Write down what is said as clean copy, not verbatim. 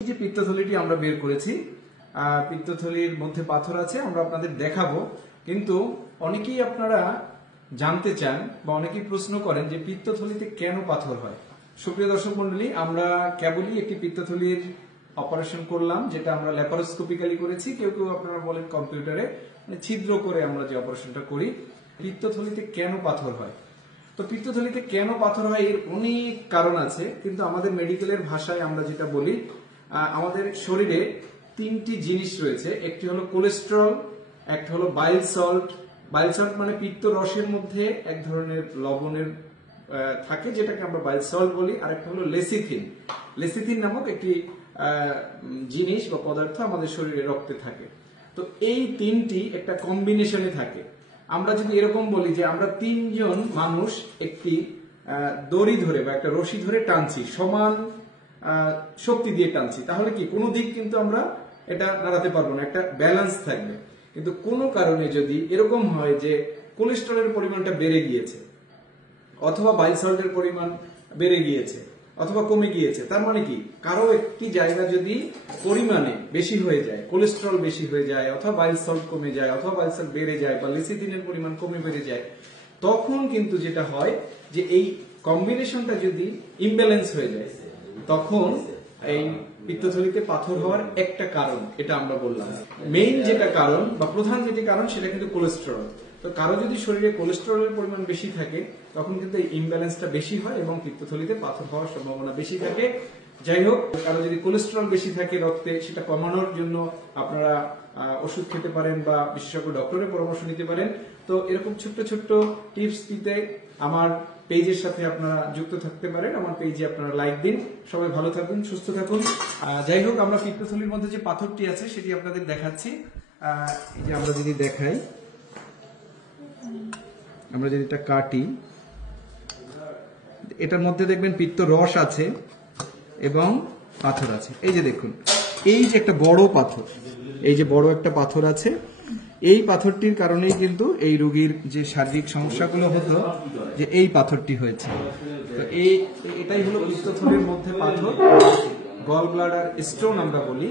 যে পিত্তথলিটি আমরা বের করেছি, পিত্তথলির মধ্যে পাথর আছে, আমরা আপনাদের দেখাবো। কিন্তু অনেকেই আপনারা জানতে চান বা অনেকেই প্রশ্ন করেন যে পিত্তথলিতে কেন পাথর হয়। সুপ্রিয় দর্শক মন্ডলী, আমরা কেবলই একটি পিত্তথলির অপারেশন করলাম, যেটা আমরা ল্যাপারোস্কোপিক্যালি করেছি। কেউ কেউ আপনারা বলেন কম্পিউটারে, ছিদ্র করে আমরা যে অপারেশনটা করি। পিত্তথলিতে কেন পাথর হয়? তো পিত্তথলিতে কেন পাথর হয় এর অনেক কারণ আছে, কিন্তু আমাদের মেডিকেলের ভাষায় আমরা যেটা বলি, আমাদের শরীরে তিনটি জিনিস রয়েছে। একটি হলো কোলেস্টেরল, একটা হলো বাইল সল্ট। বাইল সল্ট মানে পিত্ত রসের মধ্যে এক ধরনের লবণের থাকে, যেটাকে আমরা বাইল সল্ট বলি। আর একটা হলো লেসিথিন। লেসিথিন নামক একটি জিনিস বা পদার্থ আমাদের শরীরে রক্তে থাকে। তো এই তিনটি একটা কম্বিনেশনে থাকে। আমরা যদি এরকম বলি যে আমরা তিনজন মানুষ একটি দড়ি ধরে বা একটা রশি ধরে টানছি, সমান শক্তি দিয়ে টানছি, তাহলে কি কোনো দিক কিন্তু আমরা এটা নাড়াতে পারবো না, একটা ব্যালেন্স থাকবে। কিন্তু কোনো কারণে যদি এরকম হয় যে কোলেস্টেরলের পরিমাণটা বেড়ে গিয়েছে, অথবা বাইল সল্টের পরিমাণ বেড়ে গিয়েছে অথবা কমে গিয়েছে, তার মানে কি কারো একটি জায়গা যদি পরিমাণে বেশি হয়ে যায়, কোলেস্টেরল বেশি হয়ে যায়, অথবা বাইল সল্ট কমে যায়, অথবা বাইল সল্ট বেড়ে যায়, বা লেসিথিনের পরিমাণ কমে বেড়ে যায়, তখন কিন্তু যেটা হয় যে এই কম্বিনেশনটা যদি ইমব্যালেন্স হয়ে যায়, তখন এই পিত্তথলিতে পাথর হওয়ার একটা কারণ এটা আমরা বললাম। মেইন যেটা কারণ বা প্রধান যেটি কারণ সেটা কিন্তু কোলেস্টেরল। তো কারো যদি শরীরে কোলেস্টেরলের পরিমাণ বেশি থাকে, তখন কিন্তু এই ইমব্যালেন্সটা বেশি হয় এবং পিত্তথলিতে পাথর হওয়ার সম্ভাবনা বেশি থাকে। যাই হোক, কারো যদি কোলেস্টেরল বেশি থাকে রক্তে, সেটা কমানোর জন্য আপনারা ওষুধ খেতে পারেন বা বিশেষজ্ঞ ডক্টরের পরামর্শ নিতে পারেন। তো এরকম ছোট্ট ছোট্ট টিপস দিতে আমার পেজের সাথে আপনারা যুক্ত থাকতে পারেন। আমার পেজে আপনারা লাইক দিন। সবাই ভালো থাকুন, সুস্থ থাকুন। যাই হোক, আমরা পিত্তথলির মধ্যে যে পাথরটি আছে সেটি আপনাদের দেখাচ্ছি। এই যে আমরা যদি দেখাই, আমরা যদি এটা কাটি, এটার মধ্যে দেখবেন পিত্ত রস আছে এবং পাথর আছে। এই যে দেখুন, এই যে একটা বড় পাথর, এই যে বড় একটা পাথর আছে, এই পাথরটির কারণেই কিন্তু এই রোগীর যে শারীরিক সমস্যাগুলো হতো, যে এই পাথরটি হয়েছে। তো এটাই হলো পিত্তথলির মধ্যে পাথর, গল ব্লাডার স্টোন আমরা বলি।